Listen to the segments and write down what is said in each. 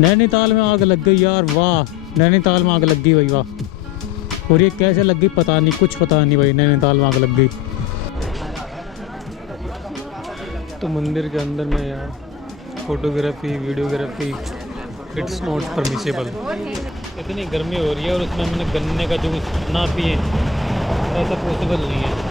नैनीताल में आग लग गई यार, वाह। नैनीताल में आग लग गई भाई, वाह। और ये कैसे लग गई पता नहीं, कुछ पता नहीं भाई, नैनीताल में आग लग गई। तो मंदिर के अंदर में यार photography videography it's not permissible. इतनी गर्मी हो रही है और उसमें हमने गन्ने का जूस ना पिए, ऐसा पॉसिबल नहीं है।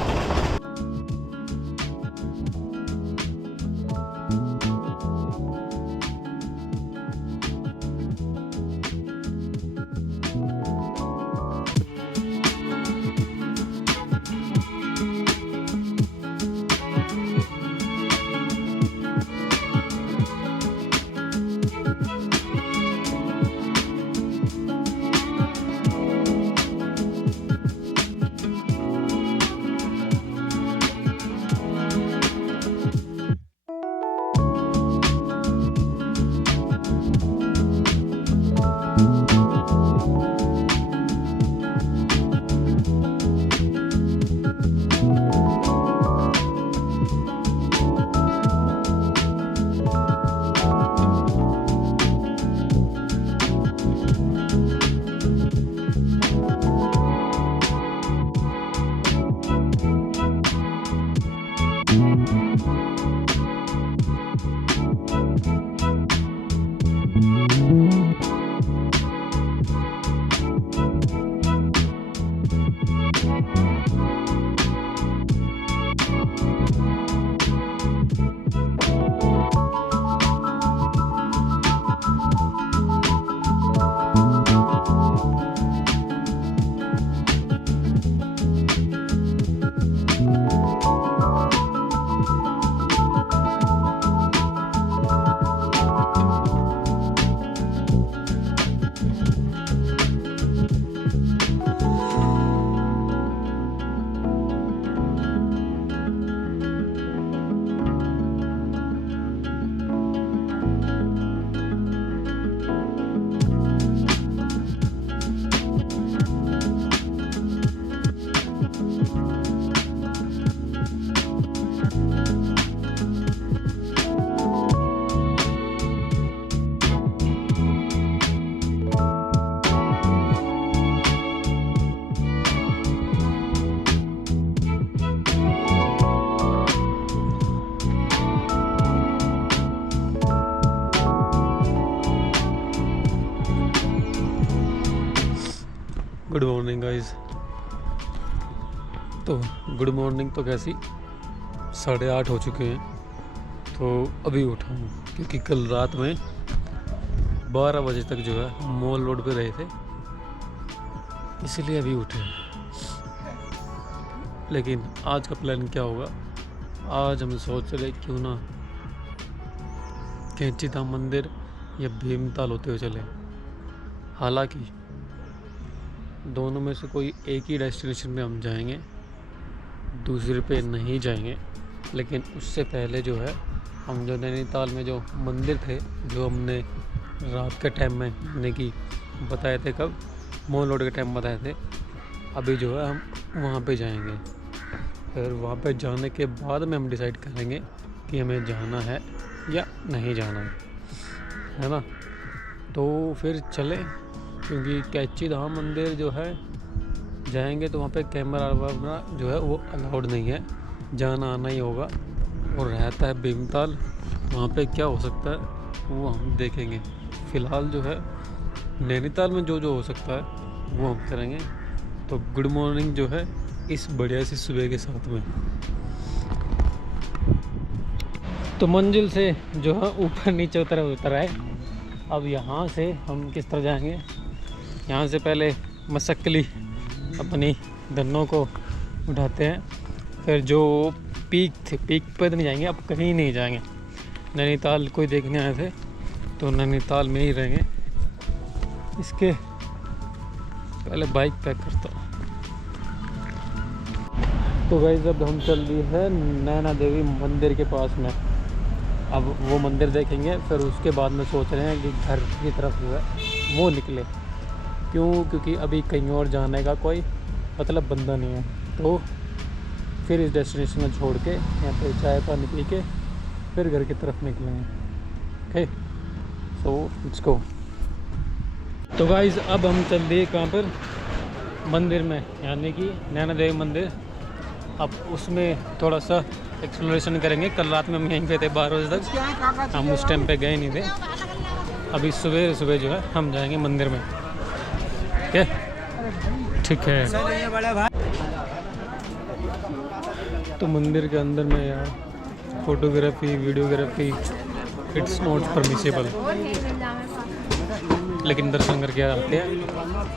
Good morning guys. तो गुड मॉर्निंग तो कैसी, 8:30 हो चुके हैं। तो अभी उठा हूँ क्योंकि कल रात में 12 बजे तक जो है मॉल रोड पे रहे थे, इसलिए अभी उठे। लेकिन आज का प्लान क्या होगा, आज हम सोच रहे क्यों ना कैंची धाम मंदिर या भीमताल होते हुए चले। हालांकि दोनों में से कोई एक ही डेस्टिनेशन पे हम जाएंगे, दूसरे पे नहीं जाएंगे। लेकिन उससे पहले जो है हम जो नैनीताल में जो मंदिर थे, जो हमने रात के टाइम में यानी कि बताए थे, कब मॉल रोड के टाइम बताए थे, अभी जो है हम वहाँ पे जाएंगे। फिर वहाँ पे जाने के बाद में हम डिसाइड करेंगे कि हमें जाना है या नहीं जाना है ना। तो फिर चले, क्योंकि कैंची धाम मंदिर जो है जाएंगे तो वहाँ पे कैमरा वैमरा जो है वो अलाउड नहीं है, जाना आना ही होगा। और रहता है भीमताल, वहाँ पे क्या हो सकता है वो हम देखेंगे। फ़िलहाल जो है नैनीताल में जो जो हो सकता है वो हम करेंगे। तो गुड मॉर्निंग जो है इस बढ़िया सी सुबह के साथ में। तो मंजिल से जो है ऊपर नीचे उतर आए। अब यहाँ से हम किस तरह जाएंगे, यहाँ से पहले मशक्कली अपनी धनों को उठाते हैं, फिर जो पीक थे पीक पे तो नहीं जाएंगे, अब कहीं नहीं जाएंगे। नैनीताल कोई देखने आए थे तो नैनीताल में ही रहेंगे। इसके पहले बाइक पैक करता हूँ। तो गाइस अब हम चल रही है नैना देवी मंदिर के पास में। अब वो मंदिर देखेंगे, फिर उसके बाद में सोच रहे हैं कि घर की तरफ जो है वो निकले। क्यों? क्योंकि अभी कहीं और जाने का कोई मतलब बंदा नहीं है। तो फिर इस डेस्टिनेशन में छोड़ के यहाँ पे चाय पानी पी के फिर घर की तरफ निकलेंगे। Okay, so let's go. तो गाइस अब हम चल दिए कहाँ पर, मंदिर में, यानी कि नैना देवी मंदिर। अब उसमें थोड़ा सा एक्सप्लोरेशन करेंगे। कल रात में हम यहीं पे थे 12 बजे तक, हम उस टाइम पे गए नहीं थे। अभी सुबह सुबह जो है हम जाएंगे मंदिर में। ठीक है। तो मंदिर के अंदर में यार photography videography it's not permissible, लेकिन दर्शन करके आते हैं,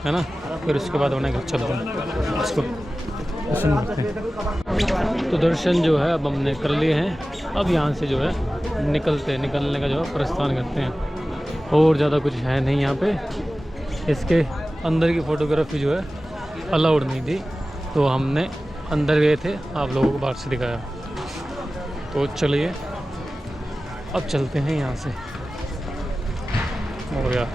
है ना। फिर उसके बाद उन्हें घर चलते हैं, इसको दर्शन करते हैं। तो दर्शन जो है अब हमने कर लिए हैं। अब यहाँ से जो है निकलने का जो है प्रस्थान करते हैं। और ज़्यादा कुछ है नहीं यहाँ पे। इसके अंदर की फ़ोटोग्राफी जो है अलाउड नहीं थी, तो हमने अंदर गए थे, आप लोगों को बाहर से दिखाया। तो चलिए अब चलते हैं यहाँ से। हो गया।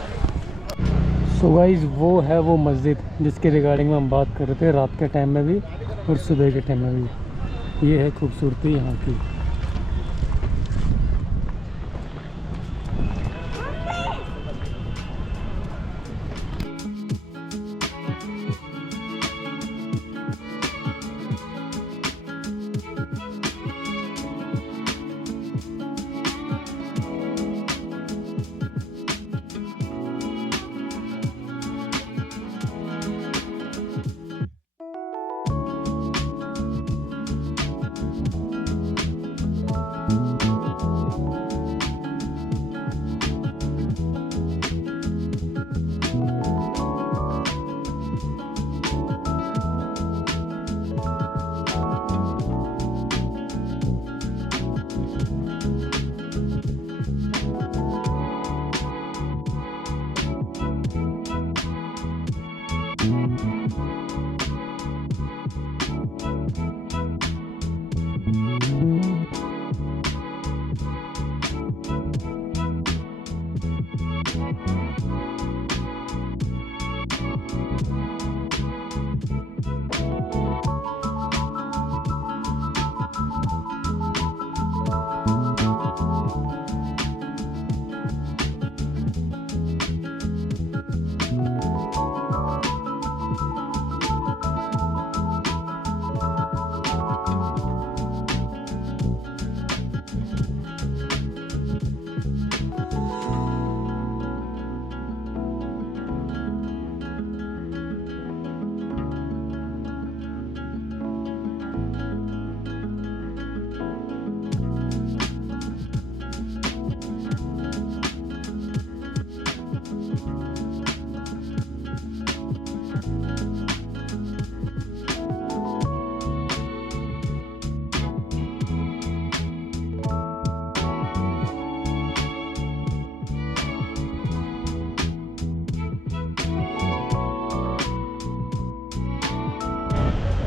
सो गाइस वो है वो मस्जिद जिसके रिगार्डिंग में हम बात कर रहे थे, रात के टाइम में भी और सुबह के टाइम में भी। ये है खूबसूरती यहाँ की।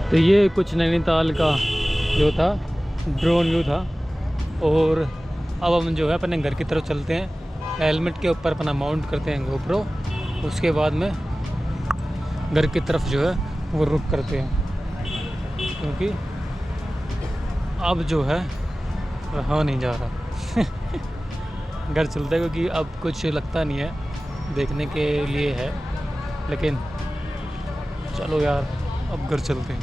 तो ये कुछ नैनीताल का जो था ड्रोन व्यू था। और अब हम जो है अपने घर की तरफ चलते हैं। हेलमेट के ऊपर अपना माउंट करते हैं गोप्रो, उसके बाद में घर की तरफ जो है वो रुक करते हैं, क्योंकि अब जो है रहा नहीं जा रहा। घर चलते हैं क्योंकि अब कुछ लगता नहीं है, देखने के लिए है, लेकिन चलो यार अब घर चलते हैं।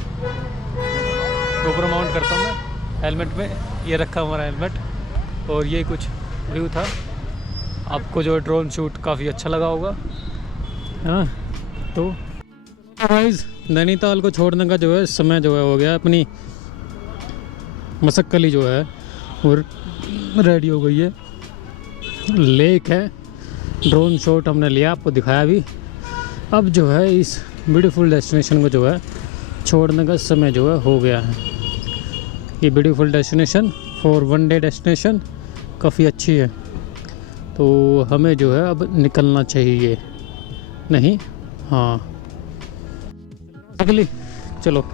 गोप्रो माउंट करता हूँ मैं हेलमेट में, ये रखा हमारा हेलमेट। और ये कुछ व्यू था। आपको जो ड्रोन शूट काफ़ी अच्छा लगा होगा, है ना। तो गाइस नैनीताल को छोड़ने का जो है समय जो है हो गया। अपनी मसक्कली जो है वो रेडी हो गई है। लेक है, ड्रोन शॉट हमने लिया, आपको दिखाया भी। अब जो है इस ब्यूटीफुल डेस्टिनेशन को जो है छोड़ने का समय जो है हो गया है। ये beautiful destination for one day destination काफ़ी अच्छी है, तो हमें जो है अब निकलना चाहिए। नहीं, हाँ अगली, चलो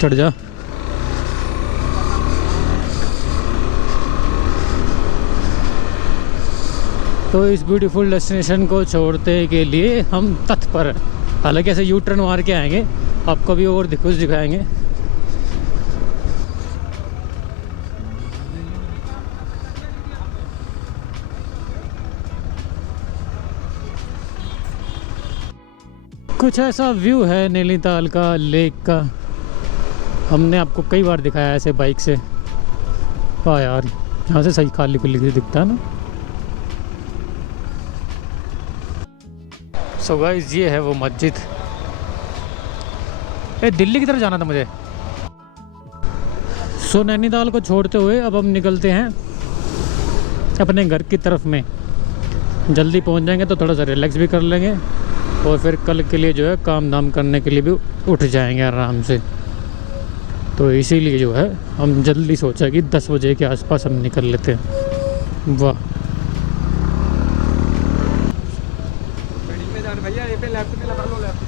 चढ़ जा। तो इस ब्यूटीफुल डेस्टिनेशन को छोड़ने के लिए हम तत्पर हैं। हालांकि ऐसे यू टर्न मार के आएंगे, आपको भी और कुछ दिखाएंगे। कुछ ऐसा व्यू है नैनीताल का, लेक का। हमने आपको कई बार दिखाया ऐसे बाइक से। वाह यार, यहाँ से सही खाली खुली दिखता है ना। सो गाइस, ये है वो मस्जिद। दिल्ली की तरफ जाना था मुझे। सो नैनीताल को छोड़ते हुए अब हम निकलते हैं अपने घर की तरफ में। जल्दी पहुंच जाएंगे तो थोड़ा सा रिलैक्स भी कर लेंगे और फिर कल के लिए जो है काम धाम करने के लिए भी उठ जाएंगे आराम से। तो इसीलिए जो है हम जल्दी सोचा कि 10 बजे के आसपास हम निकल लेते हैं। वाह, भैया ये पे लेफ्ट में लगा लो, लेफ्ट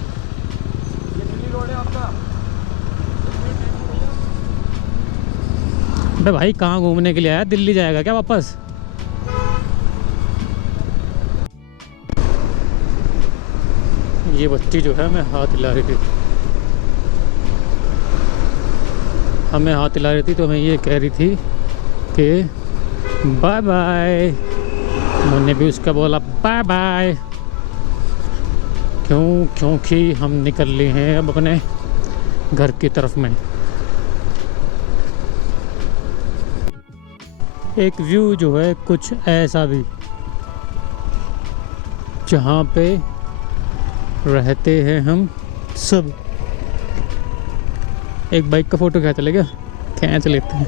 ये दिल्ली रोड है आपका। अबे भाई, कहाँ घूमने के लिए आया? दिल्ली जाएगा क्या वापस? ये बच्ची जो है हमें हाथ हिला रही थी, तो हमें ये कह रही थी कि बाय बाय। मैंने भी उसका बोला बाय बाय। क्योंकि हम निकल लिए हैं अब अपने घर की तरफ में। एक व्यू जो है कुछ ऐसा भी, जहाँ पे रहते हैं हम सब। एक बाइक का फोटो खींच लेगा, खींच लेते हैं।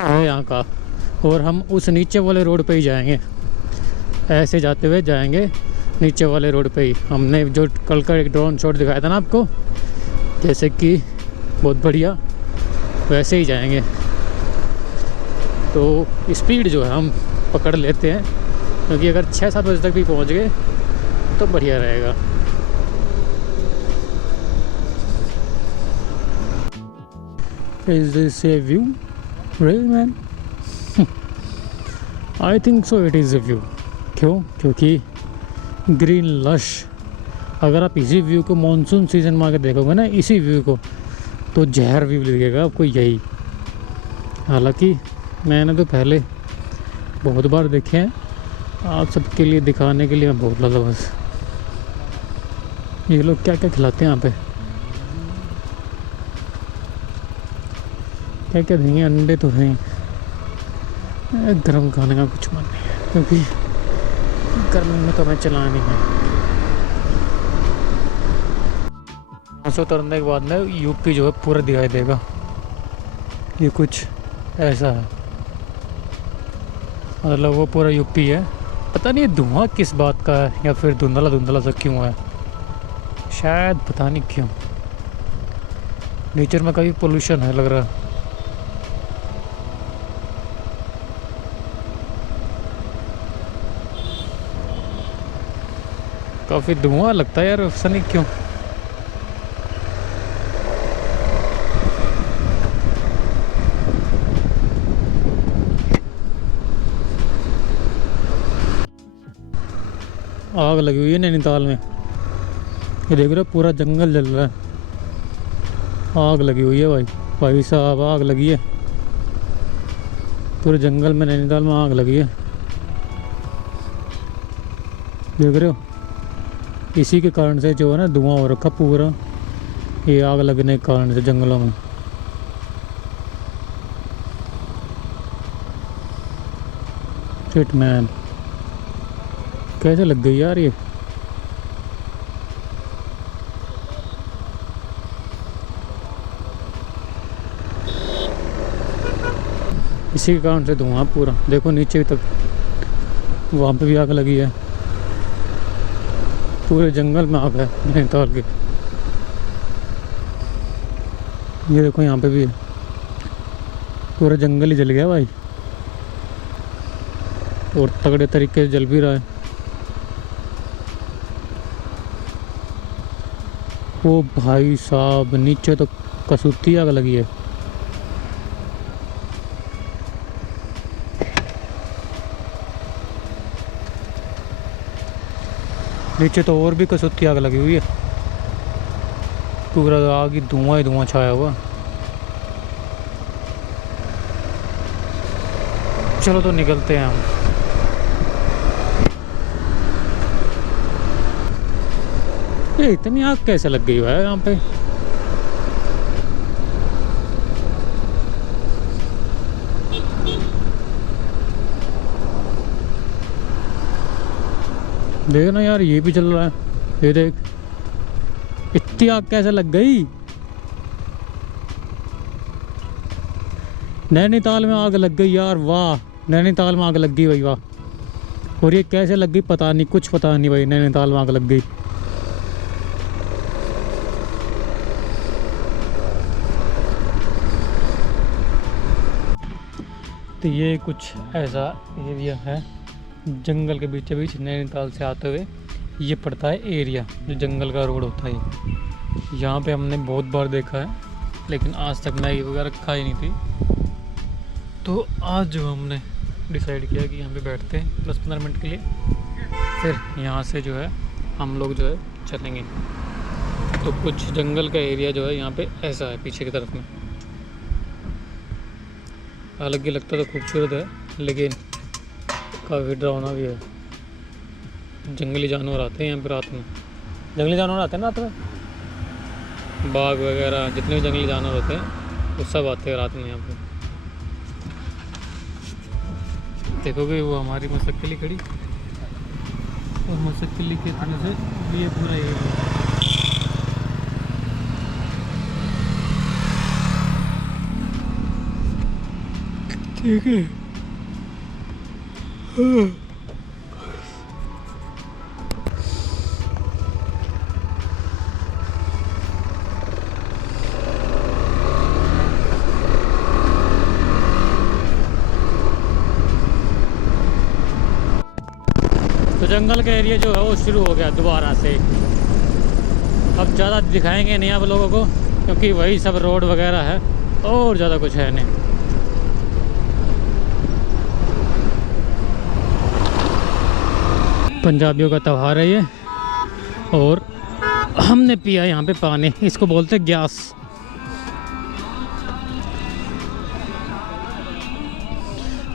है यहाँ का, और हम उस नीचे वाले रोड पे ही जाएंगे। ऐसे जाते हुए जाएंगे नीचे वाले रोड पे ही। हमने जो कल का एक ड्रोन शॉट दिखाया था ना आपको, जैसे कि बहुत बढ़िया, वैसे ही जाएंगे। तो स्पीड जो है हम पकड़ लेते हैं, क्योंकि अगर 6-7 बजे तक भी पहुँच गए तो बढ़िया रहेगा। Is this a view? Really man? I think so it is a view. क्यों? क्योंकि ग्रीन लश। अगर आप इसी व्यू को मॉनसून सीजन में आके देखोगे ना, इसी व्यू को, तो जहर व्यू दिखेगा आपको यही। हालांकि मैंने तो पहले बहुत बार देखे हैं, आप सबके लिए दिखाने के लिए मैं बहुत लगा बस। ये लोग क्या क्या खिलाते हैं यहाँ पे? क्या क्या देंगे? अंडे तो हैं। गर्म खाने का कुछ मन नहीं है, क्योंकि गर्मी में तो हमें चलानी है। यहाँ से उतरने के बाद में यूपी जो है पूरा दिखाई देगा। ये कुछ ऐसा है, मतलब वो पूरा यूपी है। पता नहीं धुआं किस बात का है, या फिर धुंधला धुंधला सा क्यों है, शायद पता नहीं क्यों। नेचर में काफ़ी पोल्यूशन है लग रहा है। काफ़ी धुआं लगता है यार, ऐसा नहीं क्यों। आग लगी हुई है नैनीताल में, ये देख रहे हो पूरा जंगल जल रहा है। आग लगी हुई है भाई साहब, आग लगी है पूरे जंगल में। नैनीताल में आग लगी है, देख रहे हो। इसी के कारण से जो है ना धुआं हो रखा पूरा, ये आग लगने के कारण से जंगलों में। शिट मैन, कैसे लग गई यार ये। इसी के कारण से धुआं पूरा, देखो नीचे तक, वहाँ पे भी आग लगी है। पूरे जंगल में आग है नैनीताल के। ये देखो यहाँ पे भी है, पूरा जंगल ही जल गया भाई, और तगड़े तरीके से जल भी रहा है। ओ भाई साहब, नीचे तो कसूती आग लगी है। नीचे तो और भी कसूती आग लगी हुई है, पूरा आग ही धुआं छाया हुआ। चलो तो निकलते हैं हम। ये इतनी आग कैसे लग गई है यहाँ पे? देख ना यार, ये भी चल रहा है, ये देख, इतनी आग कैसे लग गई? नैनीताल में आग लग गई यार, वाह। नैनीताल में आग लग गई भाई, वाह। और ये कैसे लग गई पता नहीं, कुछ पता नहीं भाई, नैनीताल में आग लग गई। तो ये कुछ ऐसा एरिया है जंगल के बीचों बीच, नैनीताल से आते हुए ये पड़ता है एरिया, जो जंगल का रोड होता है। यहाँ पे हमने बहुत बार देखा है, लेकिन आज तक मैगी वगैरह खाई नहीं थी। तो आज जो हमने डिसाइड किया कि यहाँ पे बैठते हैं 10-15 मिनट के लिए, फिर यहाँ से जो है हम लोग जो है चलेंगे। तो कुछ जंगल का एरिया जो है यहाँ पे ऐसा है पीछे की तरफ में। हालांकि लगता तो खूबसूरत है, लेकिन काफ़ी डरावना भी है। जंगली जानवर आते हैं यहाँ पे रात में, जंगली जानवर आते हैं ना रात में, बाघ वगैरह जितने भी जंगली जानवर होते हैं वो सब आते हैं रात में यहाँ पे। देखोगे वो हमारी मसक्कली खड़ी, और मसक्कली के थाने से ये पूरा एरिया। ठीक है, तो जंगल का एरिया जो है वो शुरू हो गया दोबारा से। अब ज़्यादा दिखाएंगे नहीं आप लोगों को, क्योंकि वही सब रोड वगैरह है और ज़्यादा कुछ है नहीं। पंजाबियों का त्यौहार है ये, और हमने पिया यहाँ पे पानी, इसको बोलते हैं ग्यास।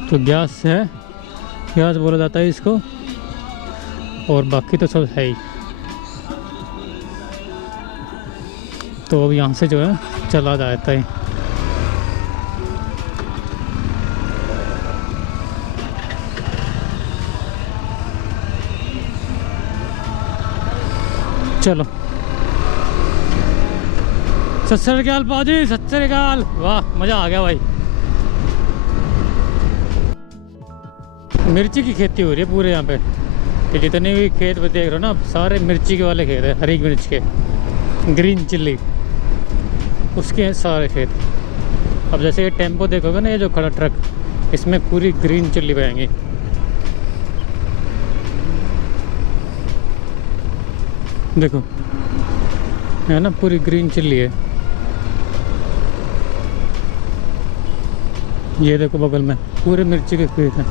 तो ग्यास है, ग्यास बोला जाता है इसको, और बाकी तो सब है ही। तो अब यहाँ से जो है चला जाता है। चलो, सत श्री अकाल पाजी, सत श्री अकाल। वाह, मज़ा आ गया भाई। मिर्ची की खेती हो रही है पूरे यहाँ पे, कि जितने भी खेत पे देख रहे हो ना, सारे मिर्ची के वाले खेत है, हरी मिर्च के, ग्रीन चिल्ली, उसके हैं सारे खेत। अब जैसे ये टेम्पो देखोगे ना, ये जो खड़ा ट्रक, इसमें पूरी ग्रीन चिल्ली बहेंगी। देखो, है ना, पूरी ग्रीन चिल्ली है। ये देखो बगल में पूरे मिर्ची के खेत हैं,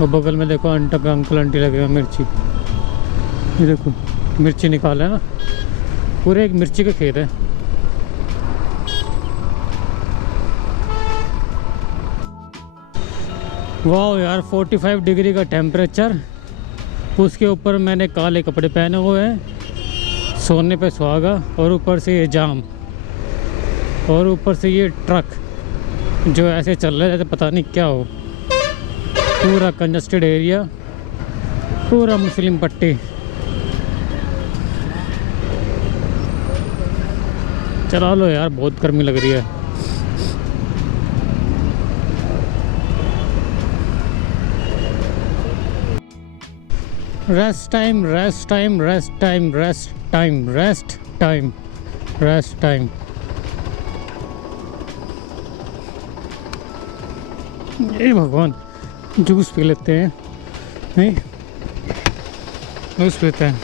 और बगल में देखो अंकल आंटी लगे हुए मिर्ची। ये देखो मिर्ची निकाला है ना, पूरे एक मिर्ची का खेत है। वाह यार, 45 डिग्री का टेम्परेचर, उसके ऊपर मैंने काले कपड़े पहने हुए हैं, सोने पे सुहागा, और ऊपर से ये जाम, और ऊपर से ये ट्रक जो ऐसे चल रहा है जैसे पता नहीं क्या हो। पूरा कंजस्टेड एरिया, पूरा मुस्लिम पट्टी। चला लो यार, बहुत गर्मी लग रही है। Rest time, rest time, rest time, rest time, rest time, rest time. ये भगवान, जूस पी लेते हैं, नहीं जूस पीते हैं।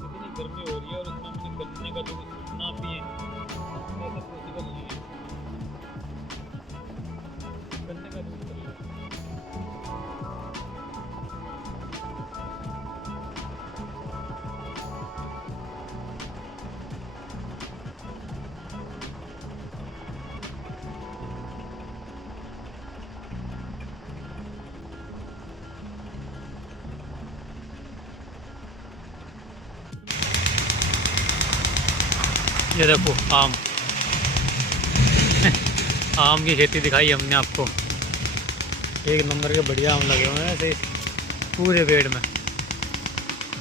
इतनी गर्मी हो रही है और उसमें हमने गन्ने का जूस ना पिए ऐसा पॉसिबल नहीं है। गन्ने का जूस कर लो। ये देखो आम आम की खेती दिखाई हमने आपको। एक नंबर के बढ़िया आम लगे हुए हैं ऐसे पूरे पेड़ में।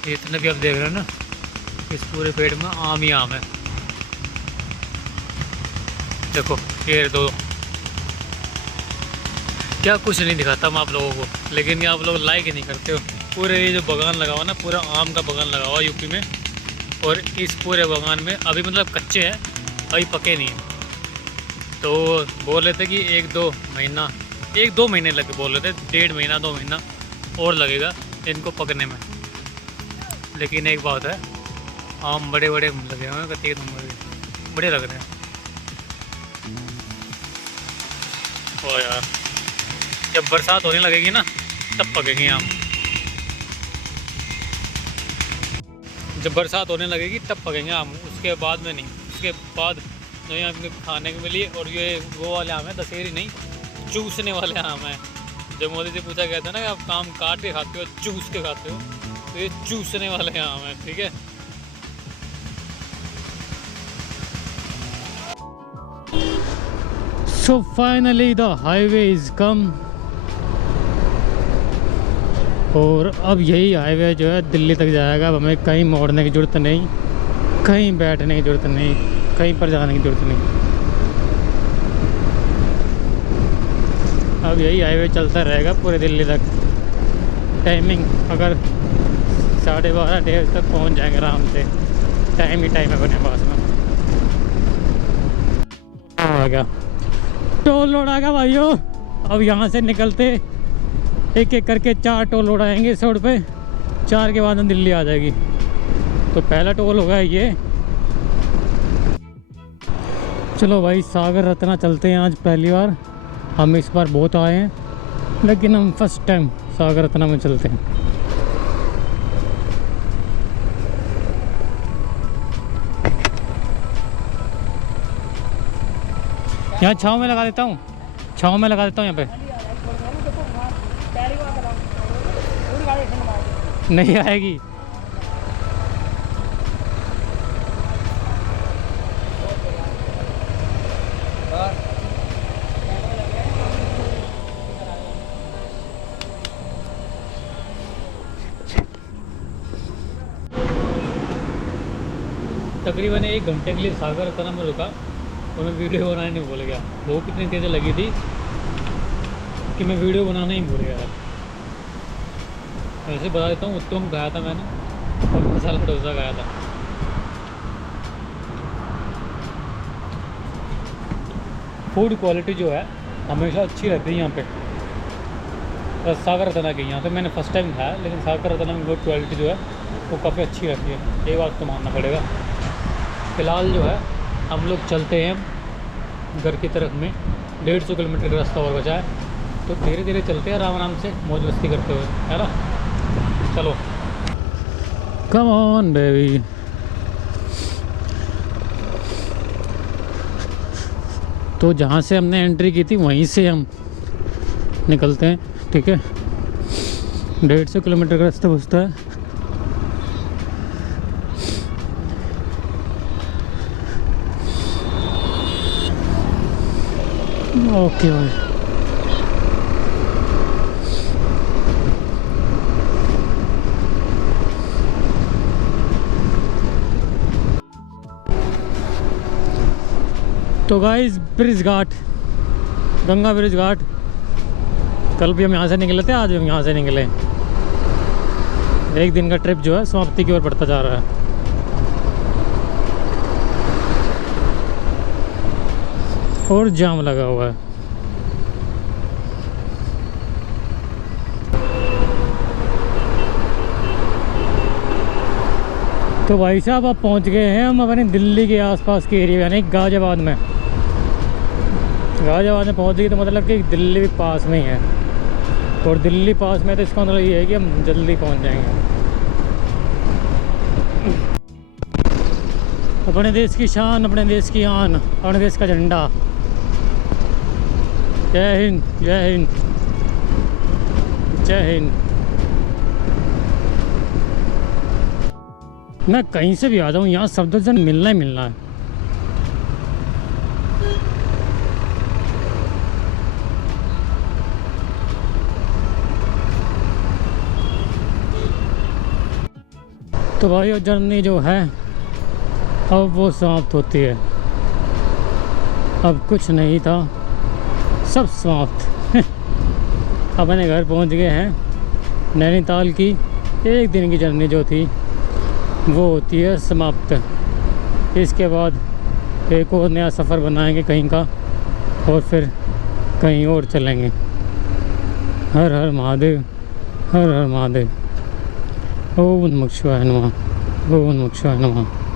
इतने भी आप देख रहे हैं ना, इस पूरे पेड़ में आम ही आम है। देखो ये दो, क्या कुछ नहीं दिखाता मैं आप लोगों को, लेकिन ये आप लोग लाइक ही नहीं करते हो। पूरे ये जो बागान लगा हुआ ना, पूरा आम का बागान लगा हुआ यूपी में, और इस पूरे बागान में अभी मतलब कच्चे हैं, अभी पके नहीं हैं। तो बोल रहे थे कि 1-2 महीने लगे, बोल रहे थे 1.5 महीना 2 महीना और लगेगा इनको पकने में। लेकिन एक बात है, आम बड़े बड़े लगे हुए हैं, कतीक नंबर के बड़े लग रहे हैं। ओ यार, जब बरसात होने लगेगी ना तब पकेंगे आम। जब बरसात होने लगेगी तब पकेंगे आम, उसके बाद में नहीं। उसके बाद जो यहाँ पे खाने को मिली, और ये वो वाले आम है, दशहरी नहीं, चूसने वाले आम हैं। जब मोदी से पूछा गया था ना कि आप आम काट के खाते हो चूस के खाते हो, तो ये चूसने वाले आम हैं, ठीक है। So finally the highway is come, और अब यही हाईवे जो है दिल्ली तक जाएगा। अब हमें कहीं मोड़ने की ज़रूरत नहीं, कहीं बैठने की ज़रूरत नहीं, कहीं पर जाने की ज़रूरत नहीं। अब यही हाईवे चलता रहेगा पूरे दिल्ली तक। टाइमिंग अगर 12:30 1:30 तक पहुंच जाएंगे आराम से। टाइम ही टाइम है अपने पास में। आ गया टोल लोड, आ गया भाइयों। अब यहाँ से निकलते एक एक करके 4 टोल लोड आएंगे इस रोड पे। 4 के बाद हम दिल्ली आ जाएगी। तो पहला टोल होगा ये। चलो भाई, सागर रत्ना चलते हैं आज पहली बार। हम इस बार बहुत आए हैं, लेकिन हम फर्स्ट टाइम सागर रत्ना में चलते हैं। यहाँ छाँव में लगा देता हूँ, छाँव में लगा देता हूँ यहाँ पे। नहीं आएगी। तकरीबन 1 घंटे के लिए सागर रत्ना में रुका, और मैं वीडियो बनाने नहीं भूल गया। भूख इतनी तेज़ लगी थी कि मैं वीडियो बनाना ही भूल गया। वैसे बता देता हूँ, उत्तम खाया था मैंने, और मसाला डोसा खाया था। फूड क्वालिटी जो है हमेशा अच्छी रहती है यहाँ पे। बस सागर रत्ना की यहाँ पे मैंने फर्स्ट टाइम खाया, लेकिन सागर रत्ना में फूड क्वालिटी जो है वो काफ़ी अच्छी रहती है, ये बात तो मानना पड़ेगा। फ़िलहाल जो है हम लोग चलते हैं घर की तरफ में। 150 किलोमीटर का रास्ता और बचा है, तो धीरे धीरे चलते हैं आराम आराम से, मौज मस्ती करते हुए, है ना। चलो, कम ऑन बेबी। तो जहाँ से हमने एंट्री की थी वहीं से हम निकलते हैं, ठीक है। 150 किलोमीटर का रास्ता बचता है। ओके भाई, तो गाइस ब्रिज घाट, गंगा ब्रिज घाट। कल भी हम यहाँ से निकले थे, आज भी हम यहाँ से निकले। एक दिन का ट्रिप जो है समाप्ति की ओर बढ़ता जा रहा है। और जाम लगा हुआ है। तो भाई साहब अब पहुंच गए हैं हम अपने दिल्ली के आसपास के एरिया, यानी गाजियाबाद में। गाजियाबाद में पहुंच गए तो मतलब कि दिल्ली भी पास में ही है, और दिल्ली पास में तो इसका मतलब ये है कि हम जल्दी पहुंच जाएंगे। अपने देश की शान, अपने देश की आन, अपने देश का झंडा। जय हिंद, जय हिंद, जय हिंद। मैं कहीं से भी आ जाऊँ, यहाँ सफदरजंग मिलना ही मिलना है। तो भाई वो जर्नी जो है अब वो समाप्त होती है। अब कुछ नहीं था, सब समाप्त। अपने घर पहुंच गए हैं। नैनीताल की एक दिन की जर्नी जो थी वो होती है समाप्त। इसके बाद एक और नया सफ़र बनाएंगे कहीं का और फिर कहीं और चलेंगे। हर हर महादेव, हर हर महादेव। ओम नमः शिवाय नमः, ओम नमः शिवाय नमः।